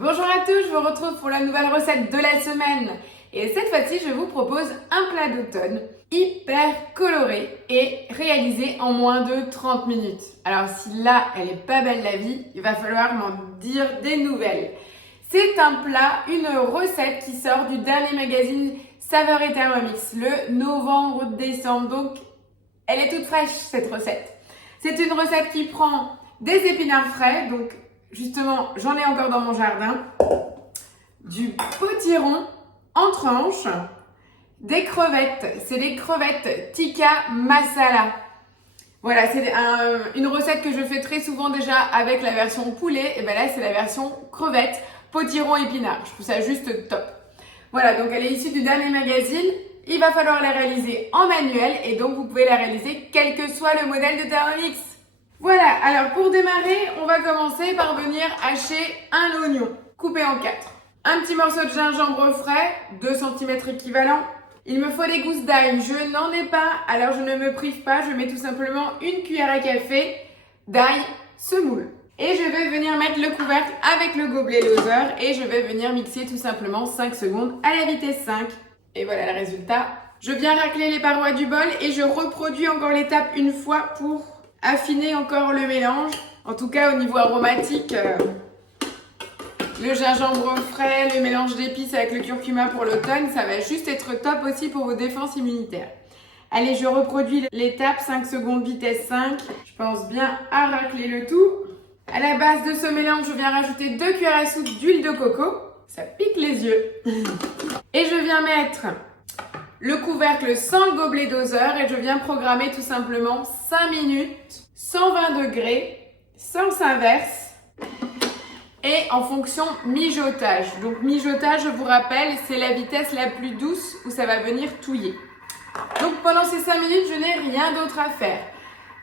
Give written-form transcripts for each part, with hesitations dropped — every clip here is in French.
Bonjour à tous, je vous retrouve pour la nouvelle recette de la semaine. Et cette fois-ci, je vous propose un plat d'automne hyper coloré et réalisé en moins de 30 minutes. Alors si là, elle est pas belle la vie, il va falloir m'en dire des nouvelles. C'est un plat, une recette qui sort du dernier magazine Saveurs et Thermomix, le novembre-décembre. Donc, elle est toute fraîche cette recette. C'est une recette qui prend des épinards frais, donc justement, j'en ai encore dans mon jardin, du potiron en tranches, des crevettes, c'est des crevettes tikka masala. Voilà, c'est une recette que je fais très souvent déjà avec la version poulet, et bien là c'est la version crevettes, potiron épinards. Je trouve ça juste top. Voilà, donc elle est issue du dernier magazine. Il va falloir la réaliser en manuel et donc vous pouvez la réaliser quel que soit le modèle de Thermomix. Voilà, alors pour démarrer, on va commencer par venir hacher un oignon coupé en 4. Un petit morceau de gingembre frais, 2 cm équivalent. Il me faut des gousses d'ail, je n'en ai pas, alors je ne me prive pas, je mets tout simplement une cuillère à café d'ail semoule. Et je vais venir mettre le couvercle avec le gobelet Lozer et je vais venir mixer tout simplement 5 secondes à la vitesse 5. Et voilà le résultat. Je viens racler les parois du bol et je reproduis encore l'étape une fois pour affiner encore le mélange. En tout cas au niveau aromatique, le gingembre frais, le mélange d'épices avec le curcuma pour l'automne, ça va juste être top aussi pour vos défenses immunitaires. Allez, je reproduis l'étape 5 secondes vitesse 5. Je pense bien à racler le tout. À la base de ce mélange, je viens rajouter 2 cuillères à soupe d'huile de coco. Ça pique les yeux. Et je viens mettre le couvercle sans le gobelet doseur et je viens programmer tout simplement 5 minutes, 120 degrés, sens inverse et en fonction mijotage. Donc mijotage, je vous rappelle, c'est la vitesse la plus douce où ça va venir touiller. Donc pendant ces 5 minutes, je n'ai rien d'autre à faire.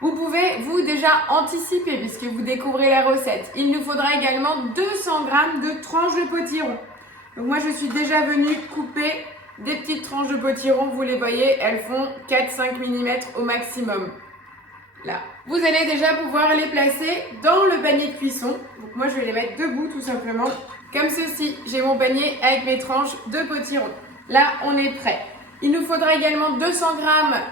Vous pouvez, vous, déjà anticiper puisque vous découvrez la recette. Il nous faudra également 200 g de tranches de potiron. Donc moi, je suis déjà venue couper des petites tranches de potiron. Vous les voyez, elles font 4-5 mm au maximum. Là. Vous allez déjà pouvoir les placer dans le panier de cuisson. Donc moi, je vais les mettre debout tout simplement. Comme ceci, j'ai mon panier avec mes tranches de potiron. Là, on est prêt. Il nous faudra également 200 g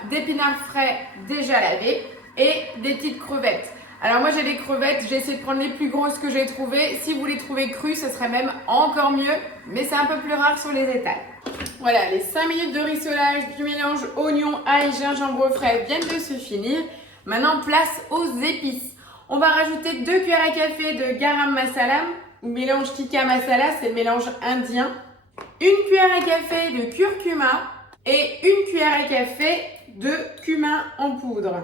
d'épinards frais déjà lavés et des petites crevettes. Alors moi j'ai des crevettes, j'ai essayé de prendre les plus grosses que j'ai trouvées. Si vous les trouvez crues, ce serait même encore mieux, mais c'est un peu plus rare sur les étals. Voilà, les 5 minutes de rissolage du mélange oignon, ail, gingembre frais viennent de se finir. Maintenant place aux épices. On va rajouter 2 cuillères à café de garam masala, ou mélange tikka masala, c'est le mélange indien. Une cuillère à café de curcuma et une cuillère à café de cumin en poudre.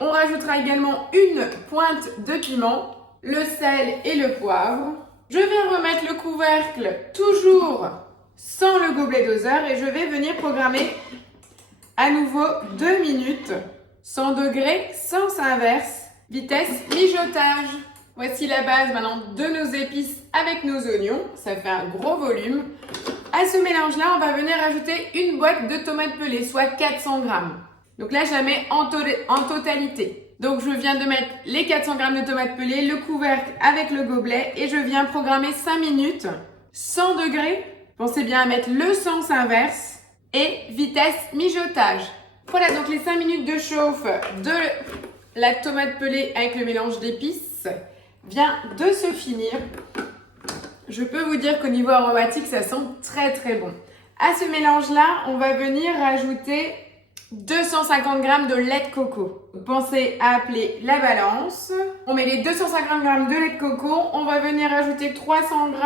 On rajoutera également une pointe de piment, le sel et le poivre. Je vais remettre le couvercle toujours sans le gobelet doseur et je vais venir programmer à nouveau 2 minutes, 100 degrés, sens inverse, vitesse mijotage. Voici la base maintenant de nos épices avec nos oignons, ça fait un gros volume. À ce mélange-là, on va venir ajouter une boîte de tomates pelées, soit 400 g. Donc là, je la mets en totalité. Donc je viens de mettre les 400 g de tomates pelées, le couvercle avec le gobelet et je viens programmer 5 minutes, 100 degrés. Pensez bien à mettre le sens inverse et vitesse mijotage. Voilà, donc les 5 minutes de chauffe de la tomate pelée avec le mélange d'épices vient de se finir. Je peux vous dire qu'au niveau aromatique, ça sent très très bon. À ce mélange-là, on va venir rajouter 250 g de lait de coco. Pensez à appeler la balance. On met les 250 g de lait de coco. On va venir ajouter 300 g,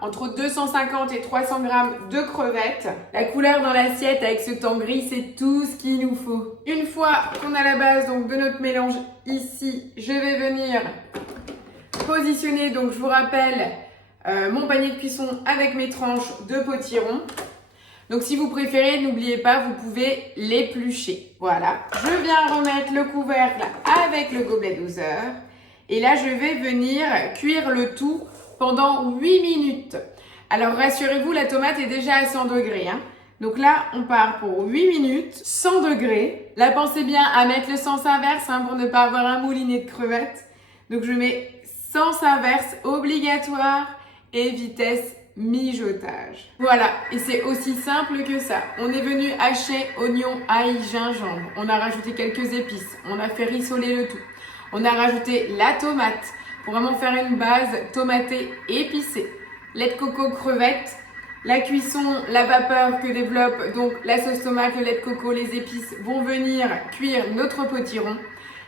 entre 250 et 300 g de crevettes. La couleur dans l'assiette avec ce temps gris, c'est tout ce qu'il nous faut. Une fois qu'on a la base donc, de notre mélange ici, je vais venir positionner, donc je vous rappelle, mon panier de cuisson avec mes tranches de potiron. Donc si vous préférez, n'oubliez pas, vous pouvez l'éplucher. Voilà, je viens remettre le couvercle avec le gobelet doseur. Et là, je vais venir cuire le tout pendant 8 minutes. Alors rassurez-vous, la tomate est déjà à 100 degrés. Donc là, on part pour 8 minutes, 100 degrés. Là, pensez bien à mettre le sens inverse pour ne pas avoir un moulinet de crevettes. Donc je mets sens inverse obligatoire et vitesse mijotage. Voilà, et c'est aussi simple que ça. On est venu hacher oignon, ail, gingembre. On a rajouté quelques épices. On a fait rissoler le tout. On a rajouté la tomate pour vraiment faire une base tomatée épicée. Lait de coco, crevettes. La cuisson, la vapeur que développe donc la sauce tomate, le lait de coco, les épices vont venir cuire notre potiron.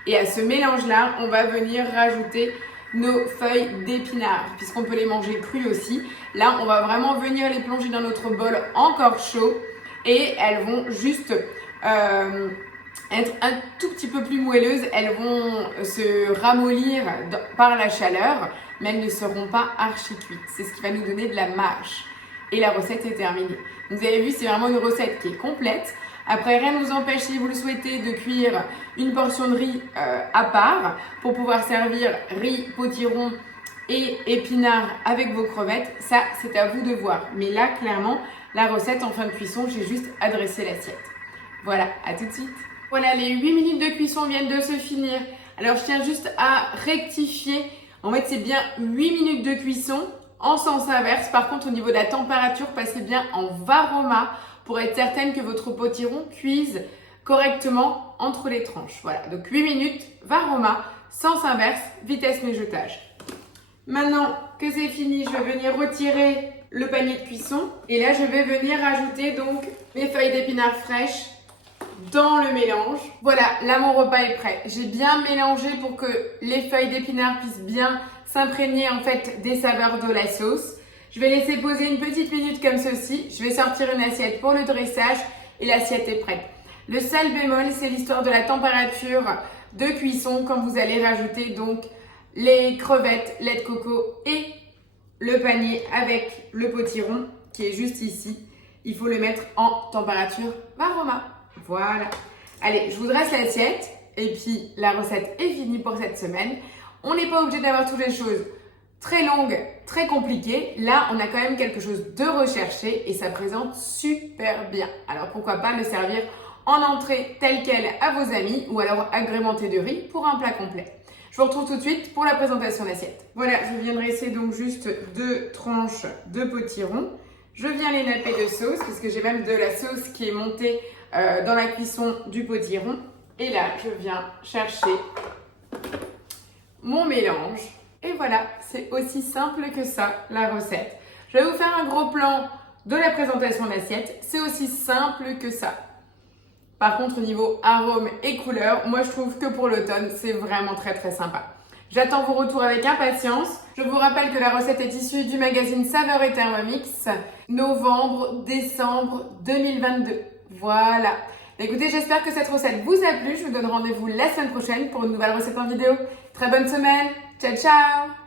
Et à ce mélange-là, on va venir rajouter nos feuilles d'épinards, puisqu'on peut les manger crues aussi. Là, on va vraiment venir les plonger dans notre bol encore chaud et elles vont juste être un tout petit peu plus moelleuses. Elles vont se ramollir par la chaleur, mais elles ne seront pas archi cuites. C'est ce qui va nous donner de la mâche. Et la recette est terminée. Vous avez vu, c'est vraiment une recette qui est complète. Après, rien ne vous empêche, si vous le souhaitez, de cuire une portion de riz à part pour pouvoir servir riz, potiron et épinards avec vos crevettes. Ça, c'est à vous de voir. Mais là, clairement, la recette en fin de cuisson, j'ai juste adressé l'assiette. Voilà, à tout de suite. Voilà, les 8 minutes de cuisson viennent de se finir. Alors, je tiens juste à rectifier. En fait, c'est bien 8 minutes de cuisson en sens inverse. Par contre, au niveau de la température, passez bien en varoma pour être certaine que votre potiron cuise correctement entre les tranches. Voilà, donc 8 minutes, varoma, sens inverse, vitesse mijotage. Maintenant que c'est fini, je vais venir retirer le panier de cuisson. Et là, je vais venir ajouter donc mes feuilles d'épinards fraîches dans le mélange. Voilà, là mon repas est prêt. J'ai bien mélangé pour que les feuilles d'épinards puissent bien s'imprégner en fait des saveurs de la sauce. Je vais laisser poser une petite minute comme ceci. Je vais sortir une assiette pour le dressage et l'assiette est prête. Le seul bémol, c'est l'histoire de la température de cuisson quand vous allez rajouter donc les crevettes, lait de coco et le panier avec le potiron qui est juste ici. Il faut le mettre en température varoma. Voilà. Allez, je vous dresse l'assiette et puis la recette est finie pour cette semaine. On n'est pas obligé d'avoir toutes les choses très longues, très compliquées. Là, on a quand même quelque chose de recherché et ça présente super bien. Alors pourquoi pas le servir en entrée tel quel à vos amis ou alors agrémenté de riz pour un plat complet. Je vous retrouve tout de suite pour la présentation d'assiette. Voilà, je viens dresser donc juste 2 tranches de potiron. Je viens les napper de sauce puisque j'ai même de la sauce qui est montée dans la cuisson du potiron. Et là, je viens chercher mon mélange. Et voilà, c'est aussi simple que ça, la recette. Je vais vous faire un gros plan de la présentation de l'assiette. C'est aussi simple que ça. Par contre, au niveau arôme et couleur, moi je trouve que pour l'automne, c'est vraiment très très sympa. J'attends vos retours avec impatience. Je vous rappelle que la recette est issue du magazine Saveurs et Thermomix, novembre-décembre 2022. Voilà. Écoutez, j'espère que cette recette vous a plu. Je vous donne rendez-vous la semaine prochaine pour une nouvelle recette en vidéo. Très bonne semaine. Ciao, ciao!